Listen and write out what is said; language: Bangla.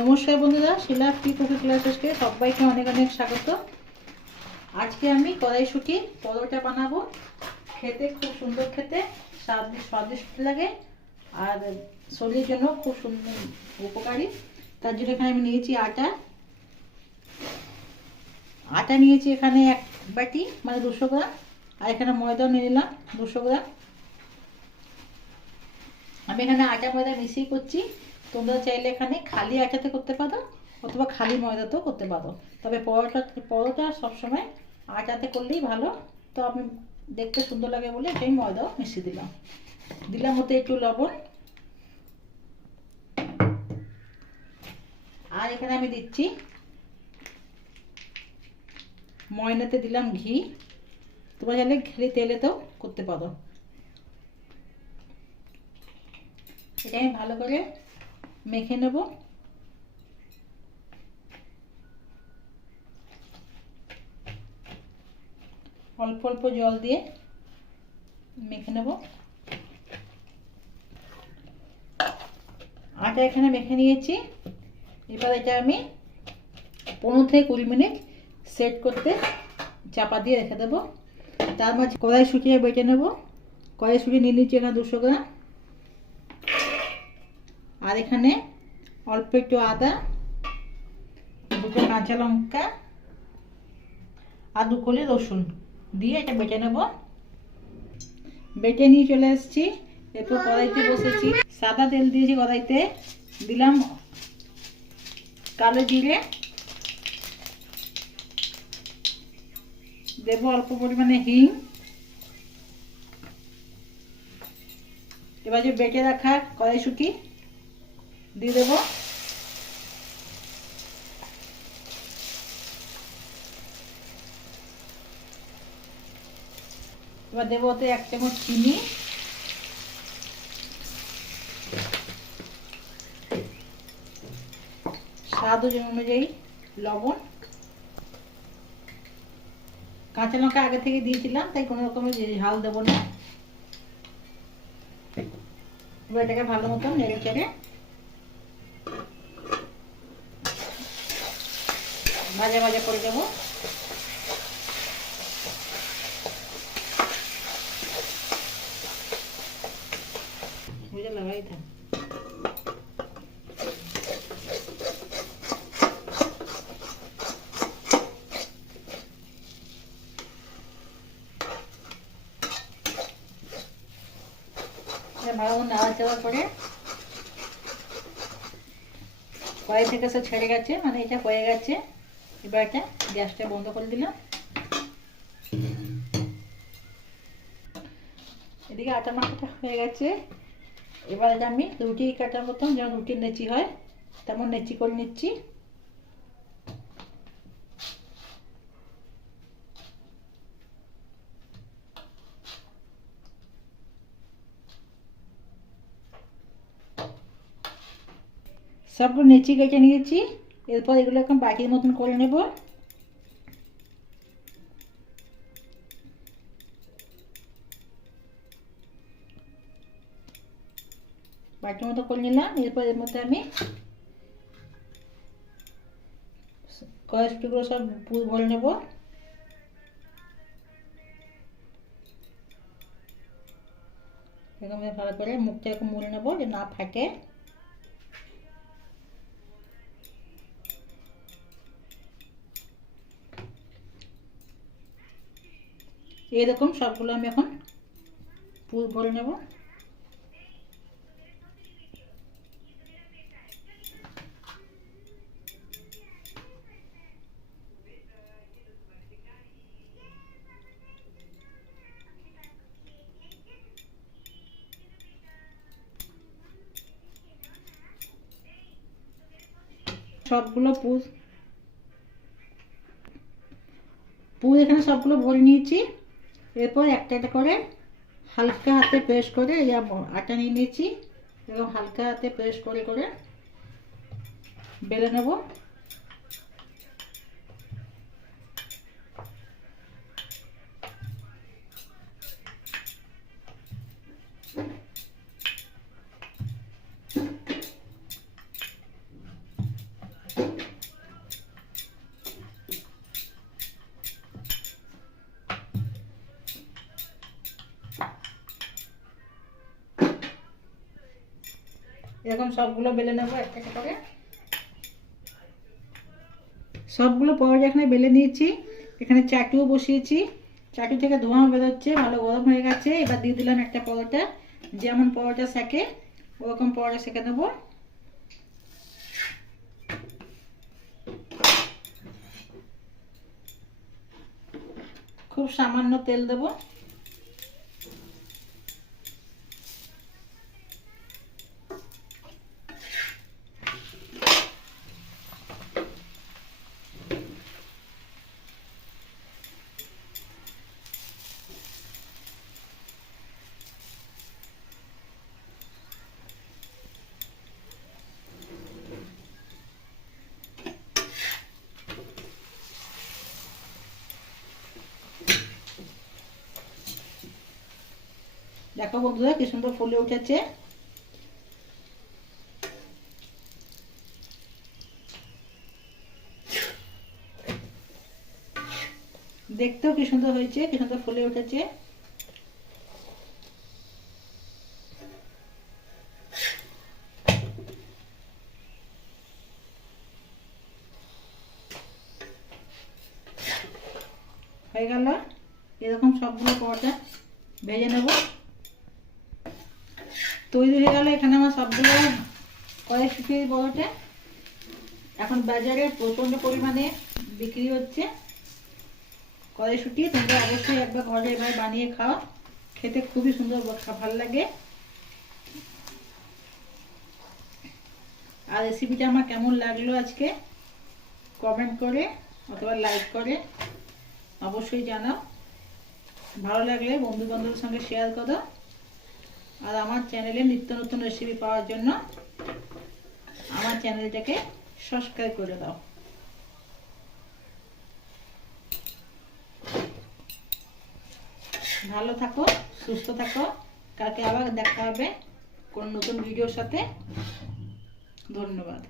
নমস্কার বন্ধুরা, শিলা ফ্রি কুকিং ক্লাসে সবাইকে অনেক অনেক স্বাগত। আজকে আমি কড়াইশুঁটি পরোটা বানাবো। খেতে খুব সুন্দর, খেতে স্বাদিষ্ট লাগে আর শরীরের জন্য খুব সুন্দর উপকারী। তার জন্য এখানে আমি নিয়েছি আটা নিয়েছি এখানে 1 বাটি, মানে 200 গ্রাম। আর এখানে ময়দাও নিয়ে নিলাম 200 গ্রাম। আমি এখানে আটা ময়দা মিশিয়ে করছি। তোমরা চাইলে এখানে খালি আটাতে করতে পারো অথবা খালি ময়দাতেও করতে পারো, তবে পরোটা সবসময় আটাতে করলেই ভালো। তো আমি দেখতে সুন্দর লাগে বলে আমি ময়দাও মিশিয়ে দিলাম ওতে একটু লবণ। আর এখানে আমি দিচ্ছি ময়দাতে দিলাম ঘি। তোমরা চাইলে খালি তেলেতেও করতে পারো। এটা আমি ভালো করে মেখে নেব। অল্প অল্প জল দিয়ে মেখে নেব। আটা এখানে মেখে নিয়েছি। এবার এটা আমি 15 থেকে 20 মিনিট সেট করতে চাপা দিয়ে রেখে দেবো। তার মাঝে কড়াইশুঁটি বেটে নেব। কড়াইশুঁটি নিয়ে নিচ্ছি এখানে 200 গ্রাম। আর এখানে অল্প একটু আদা, 2টো কাঁচা লঙ্কা আর 2 কলি রসুন দিয়ে এটা বেটে নেব। বেটে নিয়ে চলে এসেছি। এরপর কড়াইতে বসেছি, সাদা তেল দিয়েছি কড়াইতে। দিলাম কালো জিরে, দেবো অল্প পরিমাণে হিং। এবার যে বেটে রাখা কড়াইশুঁটি দিয়ে দেবো। এবার দেবো ওতে 1 চামচ চিনি, স্বাদ অনুযায়ী লবণ। কাঁচা লঙ্কা আগে থেকে দিয়েছিলাম, তাই কোনো রকমের ঝাল দেবো না। এবার এটাকে ভালো মতন নেড়ে চেড়ে ভাজা ভাজা করে দেবো। বুঝে লাগাই থাক। ভালো নাড়াচাড়া করে কড়াই থেকে সব ছেড়ে গেছে, মানে এটা হয়ে গেছে। এবার এটা গ্যাসটা বন্ধ করে দিলাম। এদিকে আটা মাখাটা হয়ে গেছে। এবার এটা আমি রুটি কাটার মতন, যেমন রুটির নেচি হয় তেমন নেচি করে নিচ্ছি। সবগুলো নেচি কেটে নিয়েছি। এরপর এগুলো এখন বাটির মতন করে নেব। বাটির মতো করে নিলাম। এরপর এর মধ্যে আমি কড়াইশুঁটিগুলো সব পুর ভরে নেব। এরকম ভালো করে মুখটা এরকম মুড়ে নেবো যে না ফাটে। এরকম সবগুলো আমি এখন পুর ভরে নেব। সবগুলো পুর এখানে সবগুলো ভরে নিয়েছি। এরপর একটা একটা করে হালকা হাতে প্রেস করে আটা নিয়ে নিয়েছি। এরকম হালকা হাতে প্রেস করে করে বেলে নেব। এরকম সবগুলো বেলে নেবো একটা একটা করে। সবগুলো পরোটা এখানে বেলে নিয়েছি। এখানে চাটুও বসিয়েছি, চাটু থেকে ধোঁয়া বেরোচ্ছে, ভালো গরম হয়ে গেছে। এবার দিয়ে দিলাম একটা পরোটা, যেমন পরোটা সেকে ওরকম পরোটা সেকে নেবো। খুব সামান্য তেল দেবো। দেখো বন্ধুরা কি সুন্দর ফুলে উঠেছে। দেখতেও কি সুন্দর হয়েছে, কি সুন্দর ফুলে উঠেছে। হয়ে গেল। এরকম সবগুলো পরোটা ভেজে নেব। তৈরি হয়ে গেল এখানে আমার সবগুলো কড়াইশুঁটির পরোটা। এখন বাজারে প্রচন্ড পরিমাণে বিক্রি হচ্ছে কড়াইশুঁটি। তোমরা অবশ্যই একবার ঘরে এভাবে বানিয়ে খাও, খেতে খুবই সুন্দর, ভালো লাগে। আর রেসিপিটা আমার কেমন লাগলো আজকে কমেন্ট করে অথবা লাইক করে অবশ্যই জানাও। ভালো লাগলে বন্ধু বান্ধবের সঙ্গে শেয়ার করো। আর আমার চ্যানেলে নিত্য নতুন রেসিপি পাওয়ার জন্য আমার চ্যানেলটাকে সাবস্ক্রাইব করে দাও। ভালো থাকো, সুস্থ থাকো। কালকে আবার দেখা হবে কোন নতুন ভিডিওর সাথে। ধন্যবাদ।